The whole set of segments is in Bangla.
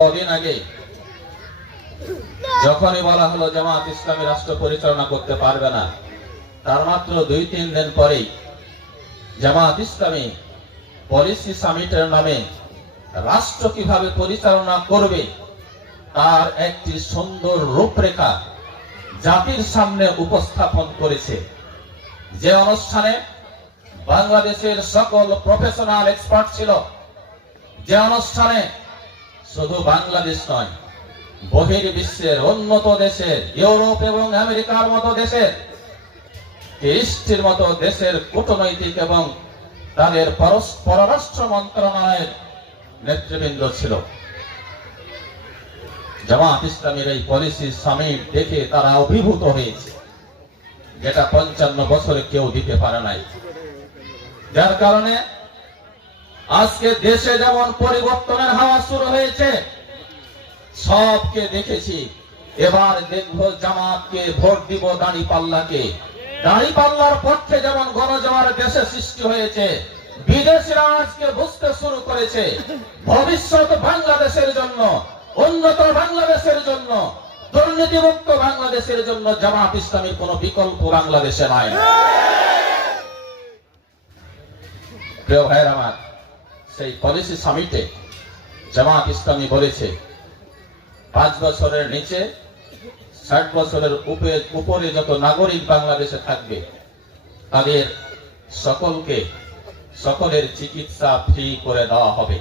কদিন আগে যখনই বলা হলো জামাত ইসলামী রাষ্ট্র পরিচালনা করতে পারবে না, তার মাত্র 2-3 দিন পরেই জামাত ইসলামী পলিসি সামিটের নামে রাষ্ট্র কিভাবে পরিচালনা করবে তার একটি সুন্দর রূপরেখা জাতির সামনে উপস্থাপন করেছে। যে অনুষ্ঠানে বাংলাদেশের সকল প্রফেশনাল এক্সপার্ট ছিল, যে অনুষ্ঠানে শুধু বাংলাদেশ নয়, বহির্বিশ্বের উন্নত দেশের, ইউরোপ এবং আমেরিকার মতো দেশের, 30টির মতো দেশের কূটনৈতিক এবং তাদের পররাষ্ট্র মন্ত্রণালয়ের নেতৃবৃন্দ ছিল। জামাত ইসলামের এই পলিসি সামিট দেখে তারা অভিভূত হয়েছে, যেটা 55 বছরে কেউ দিতে পারে নাই। যার কারণে আজকে দেশে যেমন পরিবর্তনের হাওয়া শুরু হয়েছে, সবকে দেখেছি। এবার দেখবো জামাতকে, ভোট দিব দাঁড়িপাল্লাকে। দাঁড়িপাল্লার পক্ষে যেমন গণজোয়ার দেশে সৃষ্টি হয়েছে, বিদেশিরা আজকে বুঝতে শুরু করেছে ভবিষ্যৎ বাংলাদেশের জন্য, উন্নত বাংলাদেশের জন্য, দুর্নীতিমুক্ত বাংলাদেশের জন্য জামাত ইসলামের কোন বিকল্প বাংলাদেশে নাই। প্রিয় ভাইয়ের আমার, সেই পলিসি সামিটে জামাত ইসলামী বলেছে 5 বছরের নিচে 60 বছরের উপরে যত নাগরিক বাংলাদেশে থাকবে তাদের সকলের চিকিৎসা ফ্রি করে দেওয়া হবে।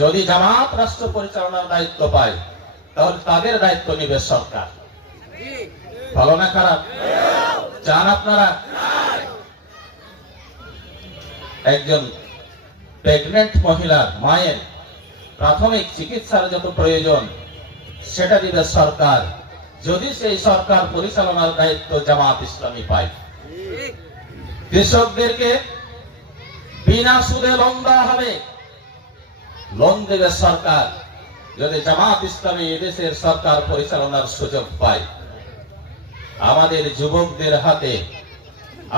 যদি জামাত রাষ্ট্র পরিচালনার দায়িত্ব পায় তাহলে তাদের দায়িত্ব নেবে সরকার। ভালো না খারাপ? চান আপনারা? একজন প্রেগনেন্ট মহিলার মায়ের প্রাথমিক চিকিৎসার যত প্রয়োজন সেটা দিবে সরকার, যদি সেই সরকার পরিচালনার দায়িত্ব জামাত ইসলামী পায়। কৃষকদেরকে বিনা সুদে লোন দেওয়া হবে, লোন দেবে সরকার, যদি জামাত ইসলামী এদেশের সরকার পরিচালনার সুযোগ পায়। আমাদের যুবকদের হাতে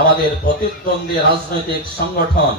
আমাদের প্রতিদ্বন্দ্বী রাজনৈতিক সংগঠন